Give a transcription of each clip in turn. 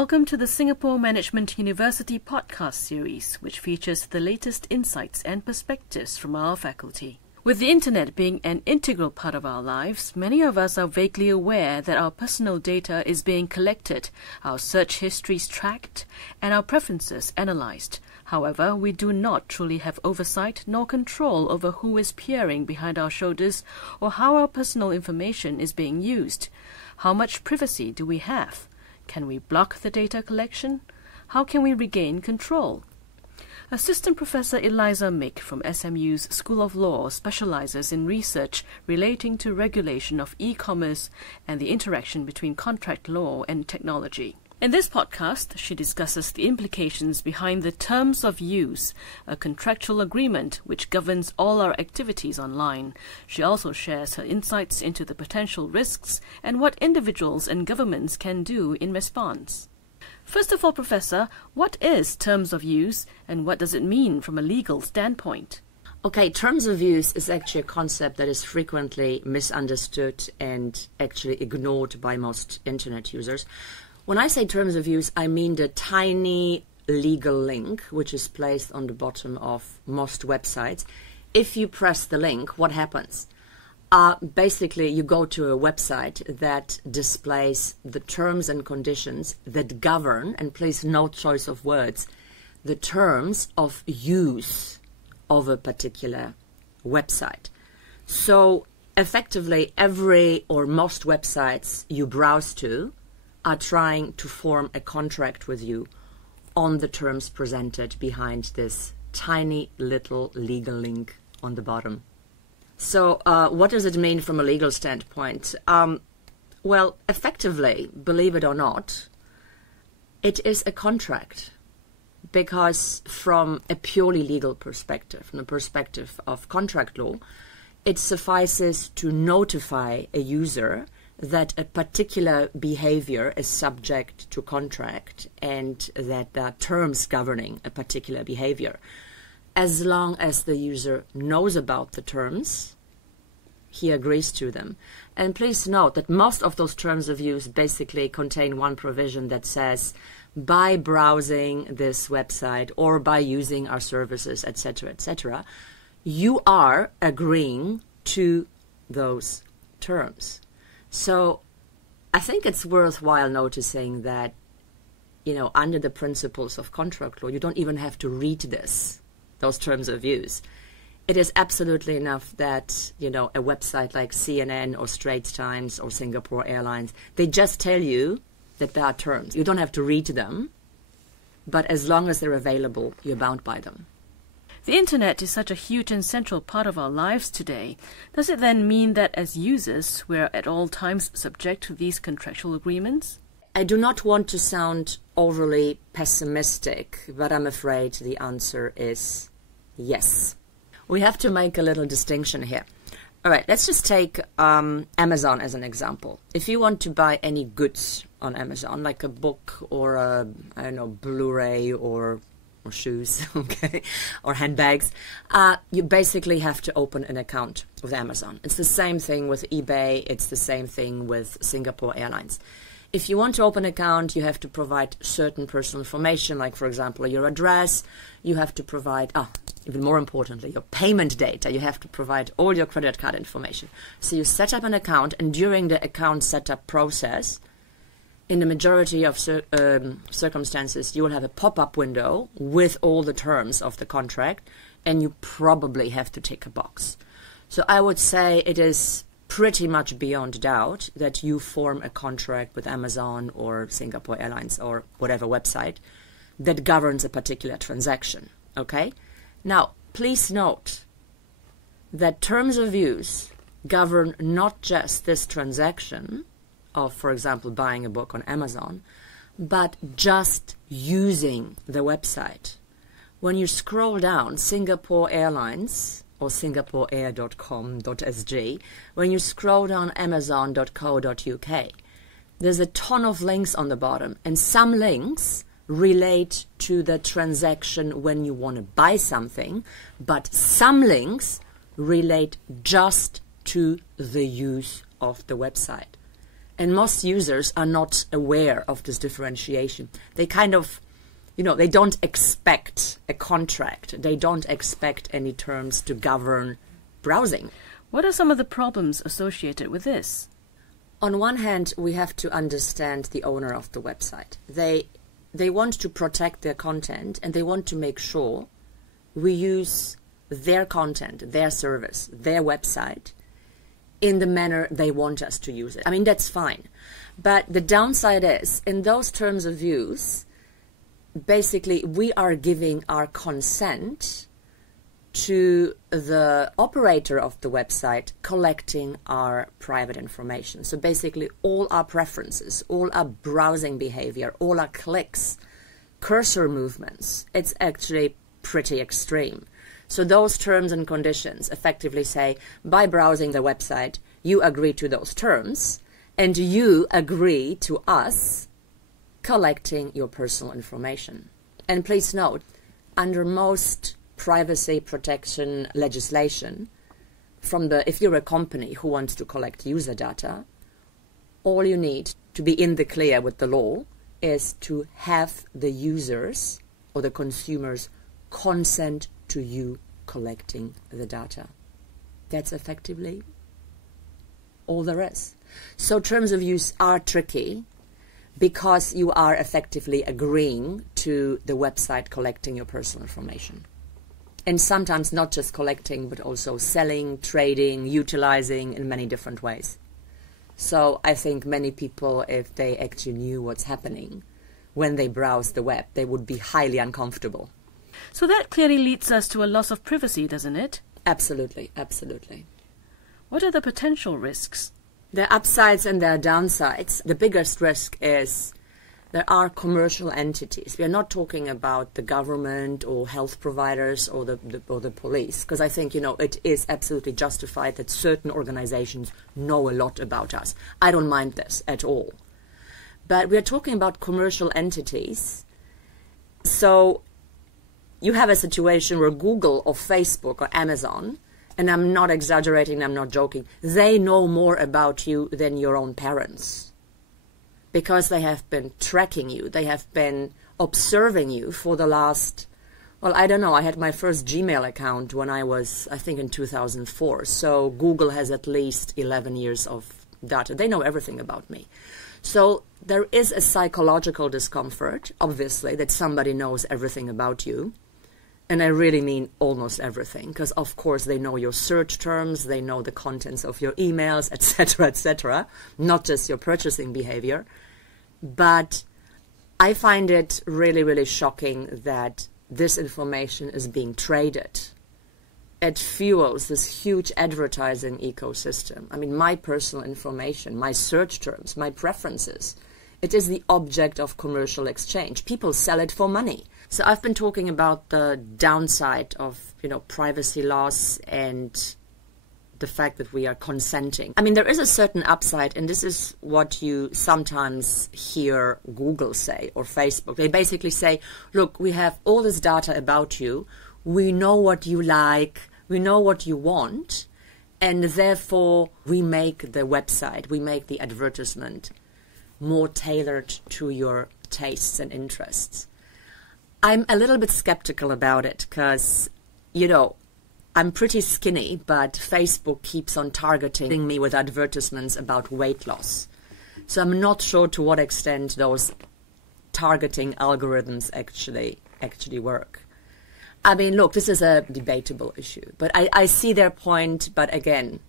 Welcome to the Singapore Management University podcast series, which features the latest insights and perspectives from our faculty. With the internet being an integral part of our lives, many of us are vaguely aware that our personal data is being collected, our search histories tracked, and our preferences analyzed. However, we do not truly have oversight nor control over who is peering behind our shoulders or how our personal information is being used. How much privacy do we have? Can we block the data collection? How can we regain control? Assistant Professor Eliza Mick from SMU's School of Law specializes in research relating to regulation of e-commerce and the interaction between contract law and technology. In this podcast, she discusses the implications behind the terms of use, a contractual agreement which governs all our activities online. She also shares her insights into the potential risks and what individuals and governments can do in response. First of all, Professor, what is terms of use and what does it mean from a legal standpoint? Okay, terms of use is actually a concept that is frequently misunderstood and actually ignored by most internet users. When I say terms of use, I mean the tiny legal link which is placed on the bottom of most websites. If you press the link, what happens? Basically, you go to a website that displays the terms and conditions that govern, and please note choice of words, the terms of use of a particular website. So effectively, every or most websites you browse to are trying to form a contract with you on the terms presented behind this tiny little legal link on the bottom. So what does it mean from a legal standpoint? Well, effectively, believe it or not, it is a contract, because from a purely legal perspective, from the perspective of contract law, it suffices to notify a user that a particular behavior is subject to contract and that there are terms governing a particular behavior. As long as the user knows about the terms, he agrees to them. And please note that most of those terms of use basically contain one provision that says, by browsing this website or by using our services, etc., you are agreeing to those terms. So I think it's worthwhile noticing that, under the principles of contract law, you don't even have to read those terms of use. It is absolutely enough that, a website like CNN or Straits Times or Singapore Airlines, they just tell you that there are terms. You don't have to read them, but as long as they're available, you're bound by them. The internet is such a huge and central part of our lives today. Does it then mean that as users, we're at all times subject to these contractual agreements? I do not want to sound overly pessimistic, but I'm afraid the answer is yes. We have to make a little distinction here. All right, let's just take Amazon as an example. If you want to buy any goods on Amazon, like a book or a, Blu-ray or shoes, okay, or handbags, you basically have to open an account with Amazon. It's the same thing with eBay. It's the same thing with Singapore Airlines. If you want to open an account, you have to provide certain personal information, like, for example, your address. You have to provide, even more importantly, your payment data. You have to provide all your credit card information. So you set up an account, and during the account setup process, in the majority of circumstances, you will have a pop-up window with all the terms of the contract, and you probably have to tick a box. So I would say it is pretty much beyond doubt that you form a contract with Amazon or Singapore Airlines or whatever website that governs a particular transaction, okay? Now, please note that terms of use govern not just this transaction of, for example, buying a book on Amazon, but just using the website. When you scroll down Singapore Airlines or singaporeair.com.sg, when you scroll down amazon.co.uk, there's a ton of links on the bottom, and some links relate to the transaction when you want to buy something, but some links relate just to the use of the website. And most users are not aware of this differentiation. They kind of, they don't expect a contract. They don't expect any terms to govern browsing. What are some of the problems associated with this? On one hand, we have to understand the owner of the website. They want to protect their content, and they want to make sure we use their content, their service, their website in the manner they want us to use it. I mean, that's fine. But the downside is, in those terms of use, basically we are giving our consent to the operator of the website collecting our private information. So basically all our preferences, all our browsing behavior, all our clicks, cursor movements, it's actually pretty extreme. So those terms and conditions effectively say, by browsing the website, you agree to those terms, and you agree to us collecting your personal information. And please note, under most privacy protection legislation, if you're a company who wants to collect user data, all you need to be in the clear with the law is to have the users or the consumers consent to you collecting the data. That's effectively all there is. So terms of use are tricky because you are effectively agreeing to the website collecting your personal information. And sometimes not just collecting, but also selling, trading, utilizing in many different ways. So I think many people, if they actually knew what's happening when they browse the web, they would be highly uncomfortable. So that clearly leads us to a loss of privacy, doesn't it? Absolutely, absolutely. What are the potential risks? There are upsides and there are downsides. The biggest risk is there are commercial entities. We are not talking about the government or health providers or the police, because I think, it is absolutely justified that certain organizations know a lot about us. I don't mind this at all. But we are talking about commercial entities. So you have a situation where Google or Facebook or Amazon, and I'm not exaggerating, I'm not joking, they know more about you than your own parents. Because they have been tracking you, they have been observing you for the last, I don't know, I had my first Gmail account when I was, I think, in 2004. So Google has at least 11 years of data. They know everything about me. So there is a psychological discomfort, obviously, that somebody knows everything about you. And I really mean almost everything, because of course they know your search terms, they know the contents of your emails, etc., not just your purchasing behavior. But I find it really, really shocking that this information is being traded. It fuels this huge advertising ecosystem. I mean, my personal information, my search terms, my preferences, it is the object of commercial exchange. People sell it for money. So I've been talking about the downside of, privacy loss and the fact that we are consenting. I mean, there is a certain upside, and this is what you sometimes hear Google say or Facebook. They basically say, look, we have all this data about you. We know what you like. We know what you want. And therefore, we make the website, we make the advertisement more tailored to your tastes and interests. I'm a little bit skeptical about it because, I'm pretty skinny, but Facebook keeps on targeting me with advertisements about weight loss. So I'm not sure to what extent those targeting algorithms actually work. I mean, look, this is a debatable issue, but I see their point. But again,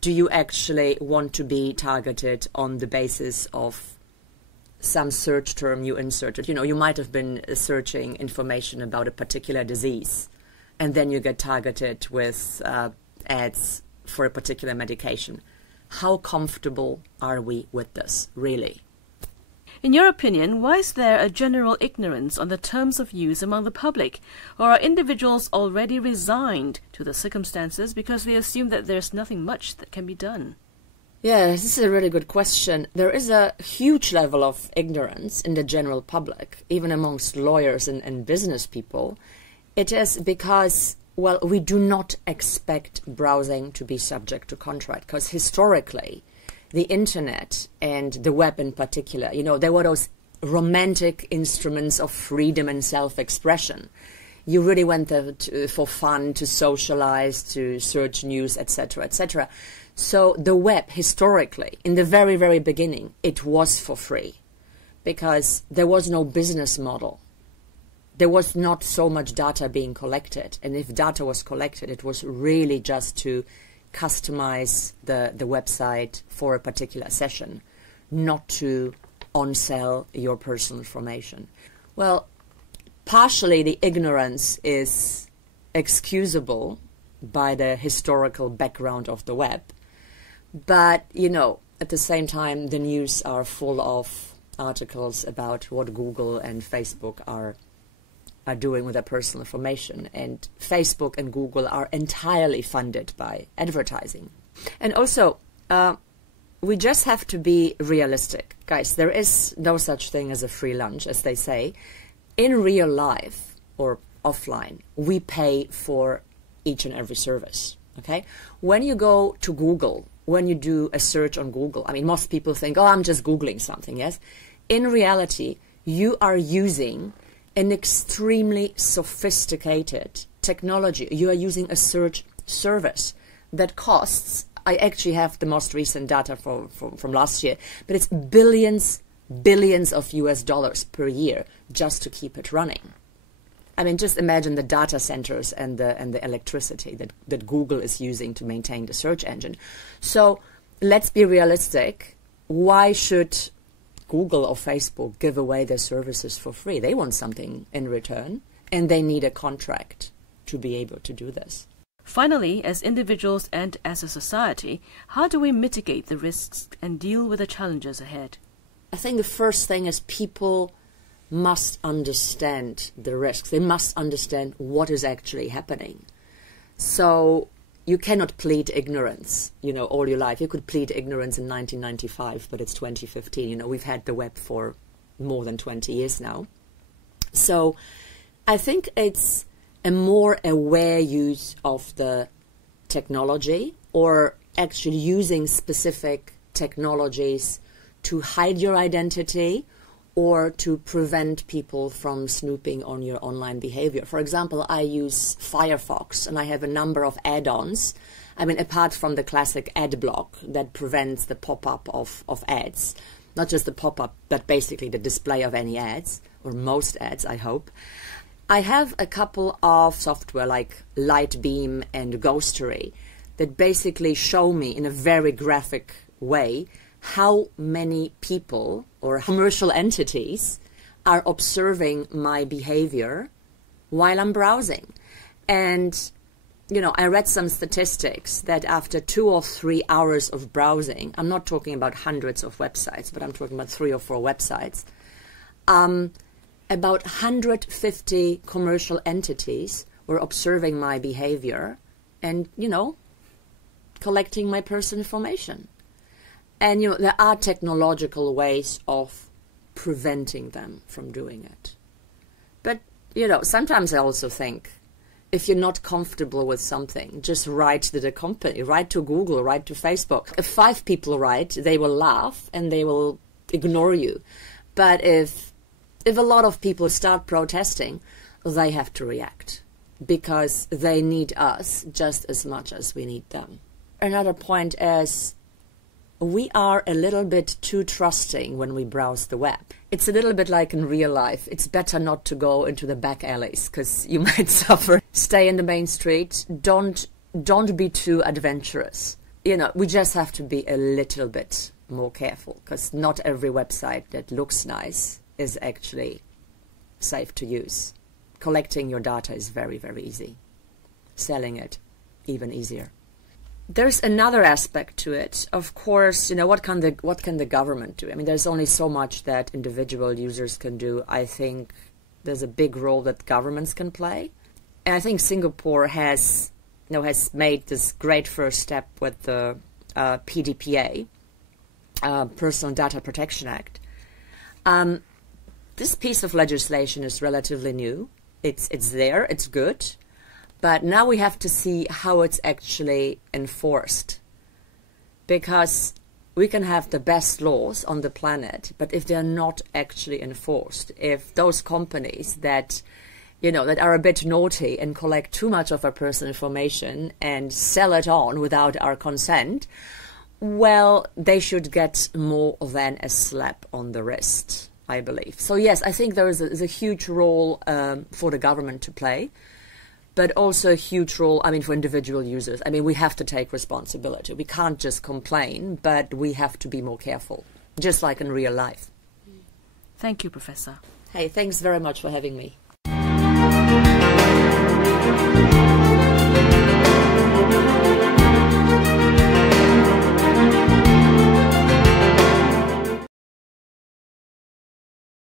do you actually want to be targeted on the basis of some search term you inserted? You might have been searching information about a particular disease, and then you get targeted with ads for a particular medication. How comfortable are we with this, really? In your opinion, why is there a general ignorance on the terms of use among the public? Or are individuals already resigned to the circumstances because they assume that there's nothing much that can be done? Yeah, this is a really good question. There is a huge level of ignorance in the general public, even amongst lawyers and business people. It is because, we do not expect browsing to be subject to contract, because historically, the internet and the web in particular, there were those romantic instruments of freedom and self-expression. You really went there for fun, to socialize, to search news, etc., etc. So the web, historically, in the very, very beginning, it was for free because there was no business model. There was not so much data being collected. And if data was collected, it was really just to customize the website for a particular session, not to on-sell your personal information. Well, partially the ignorance is excusable by the historical background of the web. But, at the same time, the news are full of articles about what Google and Facebook are doing with their personal information. And Facebook and Google are entirely funded by advertising. And also, we just have to be realistic. Guys, there is no such thing as a free lunch, as they say. In real life or offline, we pay for each and every service, okay? When you go to Google, when you do a search on Google, most people think, oh, I'm just Googling something, yes? In reality, you are using an extremely sophisticated technology. You are using a search service that costs, I actually have the most recent data from last year, but it's billions of US dollars per year just to keep it running. Just imagine the data centers and the electricity that Google is using to maintain the search engine. So let's be realistic. Why should Google or Facebook give away their services for free? They want something in return, and they need a contract to be able to do this. Finally, as individuals and as a society, how do we mitigate the risks and deal with the challenges ahead? I think the first thing is people must understand the risks. They must understand what is actually happening. So you cannot plead ignorance, all your life. You could plead ignorance in 1995, but it's 2015. We've had the web for more than 20 years now. So I think it's a more aware use of the technology, or actually using specific technologies to hide your identity or to prevent people from snooping on your online behavior. For example, I use Firefox, and I have a number of add-ons. Apart from the classic ad block that prevents the pop-up of ads, not just the pop-up, but basically the display of any ads, or most ads, I hope. I have a couple of software like Lightbeam and Ghostery that basically show me in a very graphic way how many people or commercial entities are observing my behavior while I'm browsing. And, I read some statistics that after 2 or 3 hours of browsing, I'm not talking about hundreds of websites, but I'm talking about 3 or 4 websites, about 150 commercial entities were observing my behavior and, collecting my personal information. And, there are technological ways of preventing them from doing it. But, sometimes I also think if you're not comfortable with something, just write to the company, write to Google, write to Facebook. If 5 people write, they will laugh and they will ignore you. But if a lot of people start protesting, they have to react because they need us just as much as we need them. Another point is we are a little bit too trusting when we browse the web. It's a little bit like in real life. It's better not to go into the back alleys because you might suffer. Stay in the main street. Don't be too adventurous. We just have to be a little bit more careful because not every website that looks nice is actually safe to use. Collecting your data is very, very easy. Selling it, even easier. There's another aspect to it. Of course, what can the government do? There's only so much that individual users can do. I think there's a big role that governments can play. And I think Singapore has made this great first step with the PDPA, Personal Data Protection Act. This piece of legislation is relatively new. It's there, it's good. But now we have to see how it's actually enforced. Because we can have the best laws on the planet, but if they're not actually enforced, if those companies that, that are a bit naughty and collect too much of our personal information and sell it on without our consent, well, they should get more than a slap on the wrist, I believe. So yes, I think there is a huge role for the government to play, but also a huge role, for individual users. We have to take responsibility. We can't just complain, but we have to be more careful, just like in real life. Thank you, Professor. Hey, thanks very much for having me.